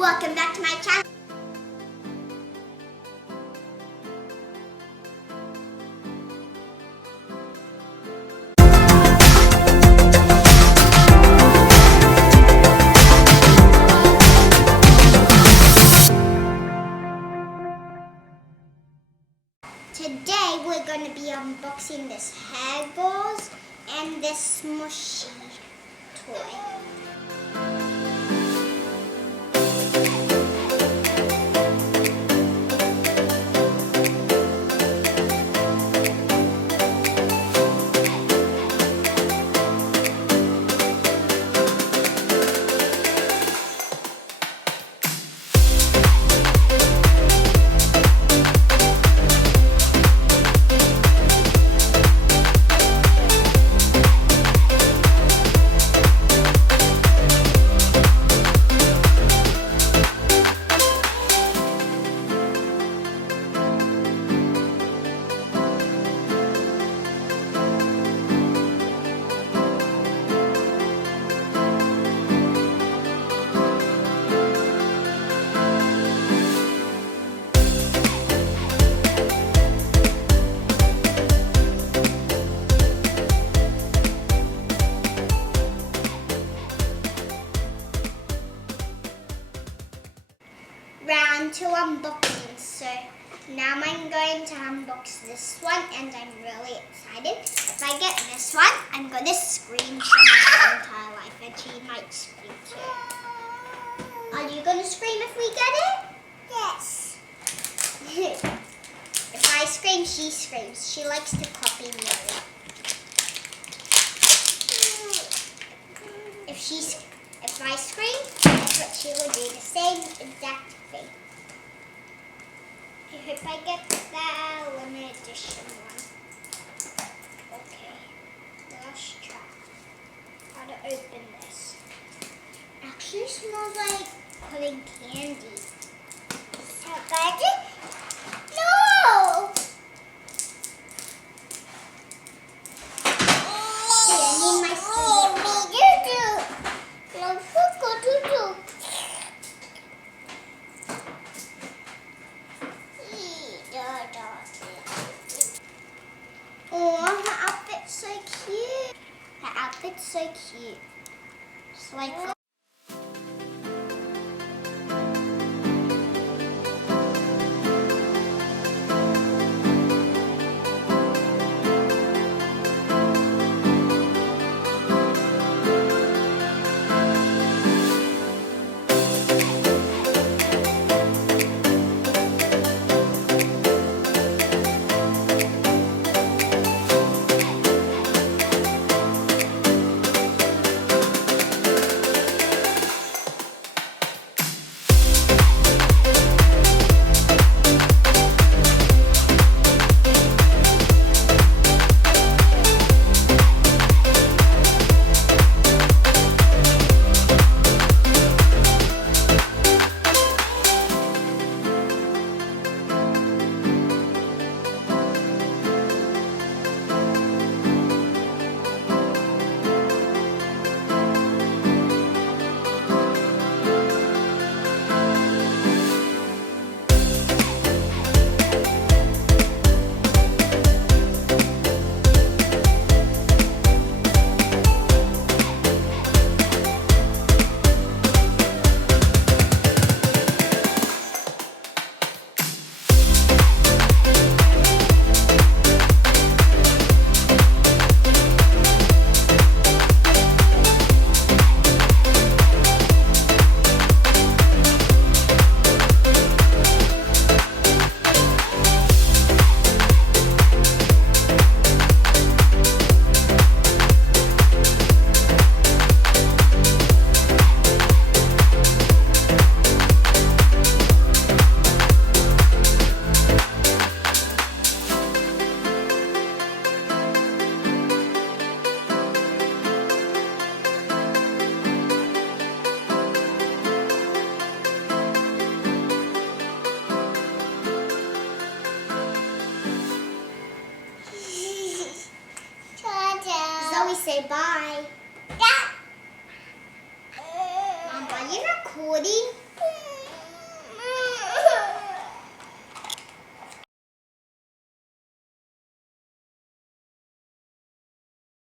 Welcome back to my channel. Today we're going to be unboxing this hair balls and this Smooshy toy. Round to unboxing. So now I'm going to unbox this one and I'm really excited. If I get this one, I'm going to scream for my entire life and she might scream too. Are you going to scream if we get it? Yes. If I scream, she screams. She likes to copy me. If I scream, that's what she will do. The same exact thing. I hope I get the limited edition one. Okay, let's try how to open this. Actually smells like putting candy. So good? No! Okay, I need my sleeve. Oh, her outfit's so cute. Her outfit's so cute. It's like say bye. Mom, are you recording?